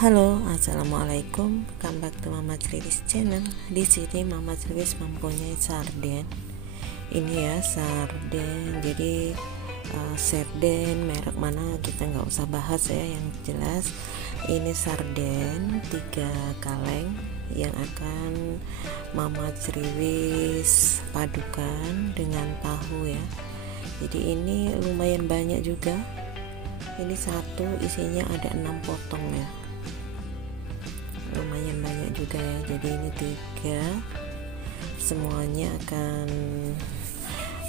Halo, assalamualaikum. Welcome back to Mama Kriwis channel. Di sini Mama Kriwis mempunyai sarden. Ini ya sarden. Jadi sarden merek mana kita nggak usah bahas ya. Yang jelas ini sarden 3 kaleng yang akan Mama Kriwis padukan dengan tahu ya. Jadi ini lumayan banyak juga. Ini satu isinya ada 6 potong ya, lumayan banyak juga ya. Jadi ini 3 semuanya akan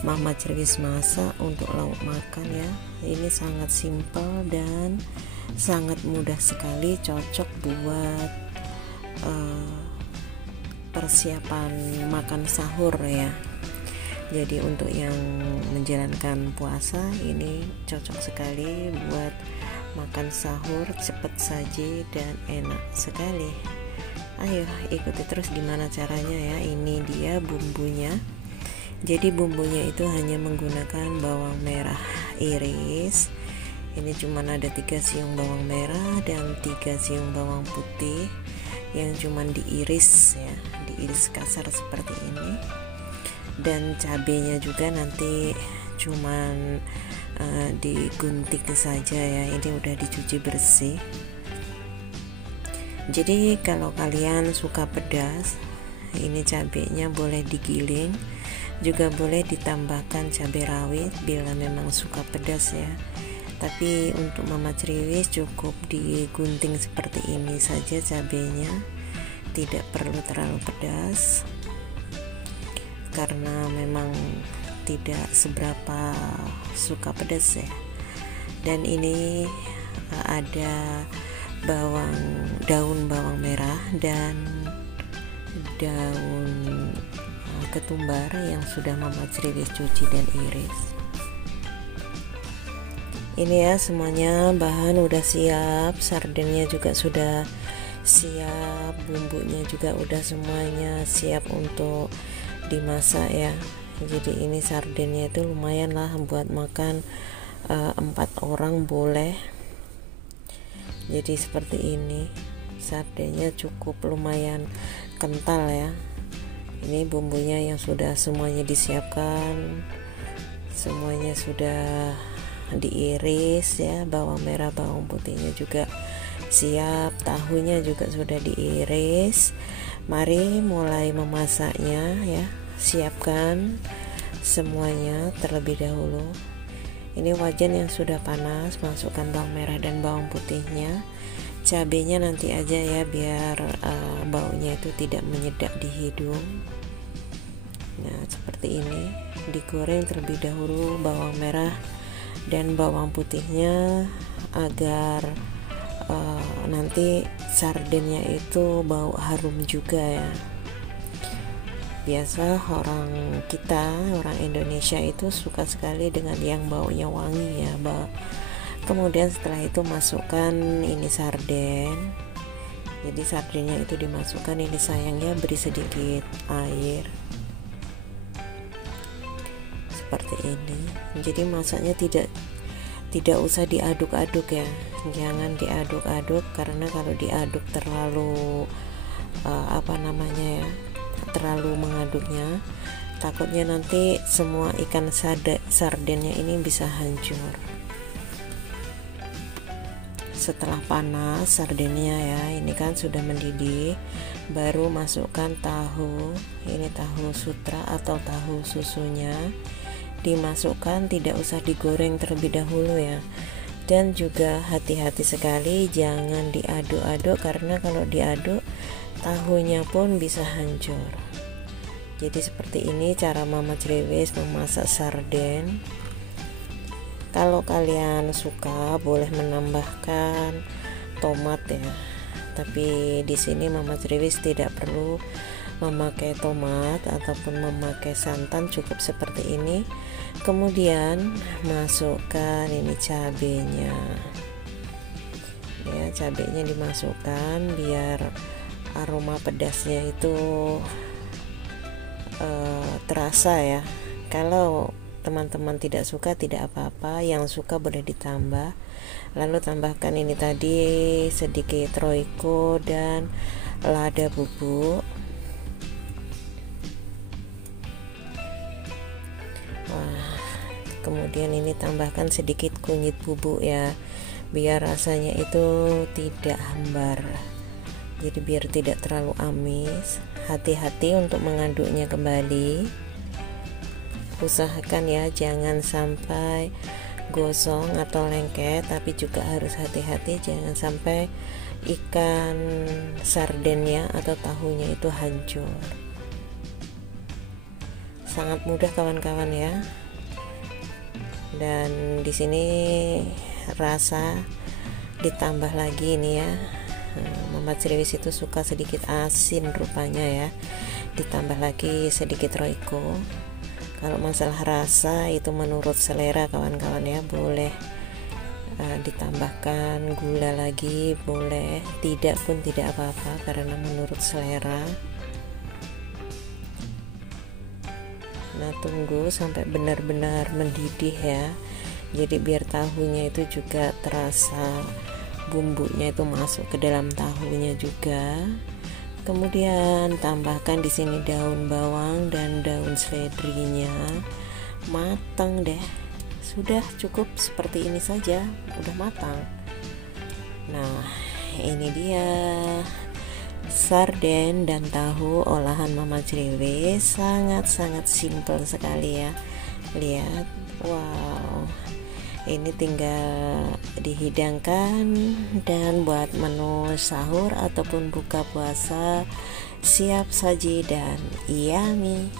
Mama Kriwis masak untuk lauk makan ya. Ini sangat simpel dan sangat mudah sekali, cocok buat persiapan makan sahur ya. Jadi untuk yang menjalankan puasa ini cocok sekali buat makan sahur, cepat saji dan enak sekali. Ayo ikuti terus gimana caranya ya. Ini dia bumbunya. Jadi bumbunya itu hanya menggunakan bawang merah iris. Ini cuma ada 3 siung bawang merah dan 3 siung bawang putih yang cuma diiris ya, diiris kasar seperti ini. Dan cabenya juga nanti cuman digunting saja ya. Ini udah dicuci bersih. Jadi kalau kalian suka pedas, ini cabenya boleh digiling, juga boleh ditambahkan cabai rawit bila memang suka pedas ya. Tapi untuk Mama Kriwis cukup digunting seperti ini saja cabenya, tidak perlu terlalu pedas karena memang tidak seberapa suka pedas ya. Dan ini ada daun bawang merah dan daun ketumbar yang sudah Mama Kriwis cuci dan iris. Ini ya semuanya bahan udah siap, sardennya juga sudah siap, bumbunya juga udah semuanya siap untuk dimasak ya. Jadi ini sardennya itu lumayan lah buat makan 4 orang boleh. Jadi seperti ini, sardennya cukup lumayan kental ya. Ini bumbunya yang sudah semuanya disiapkan, semuanya sudah diiris ya, bawang merah bawang putihnya juga siap, tahunya juga sudah diiris. Mari mulai memasaknya ya. Siapkan semuanya terlebih dahulu. Ini wajan yang sudah panas, masukkan bawang merah dan bawang putihnya. Cabenya nanti aja ya, biar baunya itu tidak menyedak di hidung. Nah seperti ini, digoreng terlebih dahulu bawang merah dan bawang putihnya agar nanti sardennya itu bau harum juga ya. Biasa orang Indonesia itu suka sekali dengan yang baunya wangi ya. Kemudian setelah itu masukkan ini sarden. Jadi sardennya itu dimasukkan, ini sayangnya beri sedikit air seperti ini. Jadi masaknya tidak usah diaduk-aduk ya. Jangan diaduk-aduk karena kalau diaduk terlalu terlalu mengaduknya, takutnya nanti semua ikan sardennya ini bisa hancur. Setelah panas sardennya ya, ini kan sudah mendidih, baru masukkan tahu. Ini tahu sutra atau tahu susunya, dimasukkan, tidak usah digoreng terlebih dahulu ya. Dan juga hati-hati sekali jangan diaduk-aduk karena kalau diaduk tahunya pun bisa hancur. Jadi seperti ini cara Mama Kriwis memasak sarden. Kalau kalian suka boleh menambahkan tomat ya. Tapi di sini Mama Kriwis tidak perlu memakai tomat ataupun memakai santan, cukup seperti ini. Kemudian masukkan ini cabenya. Ya, cabenya dimasukkan biar aroma pedasnya itu terasa ya. Kalau teman-teman tidak suka tidak apa-apa, yang suka boleh ditambah Lalu tambahkan ini tadi sedikit roiko dan lada bubuk. Wah, kemudian ini tambahkan sedikit kunyit bubuk ya, biar rasanya itu tidak hambar, jadi biar tidak terlalu amis. Hati-hati untuk mengaduknya kembali, usahakan ya jangan sampai gosong atau lengket, tapi juga harus hati-hati jangan sampai ikan sardennya atau tahunya itu hancur. Sangat mudah kawan-kawan ya. Dan di sini rasa ditambah lagi ini ya. Mama Ceriwis itu suka sedikit asin rupanya ya. Ditambah lagi sedikit roiko. Kalau masalah rasa itu menurut selera kawan-kawan ya, boleh ditambahkan gula lagi, boleh tidak pun tidak apa-apa karena menurut selera. Nah, tunggu sampai benar-benar mendidih ya, jadi biar tahunya itu juga terasa, bumbunya itu masuk ke dalam tahunya juga. Kemudian tambahkan di sini daun bawang dan daun seledrinya. Matang deh, sudah cukup seperti ini saja, udah matang. Nah, ini dia sarden dan tahu olahan Mama Ceriwis, sangat-sangat simple sekali ya. Lihat, wow, ini tinggal dihidangkan dan buat menu sahur ataupun buka puasa siap saji dan yummy.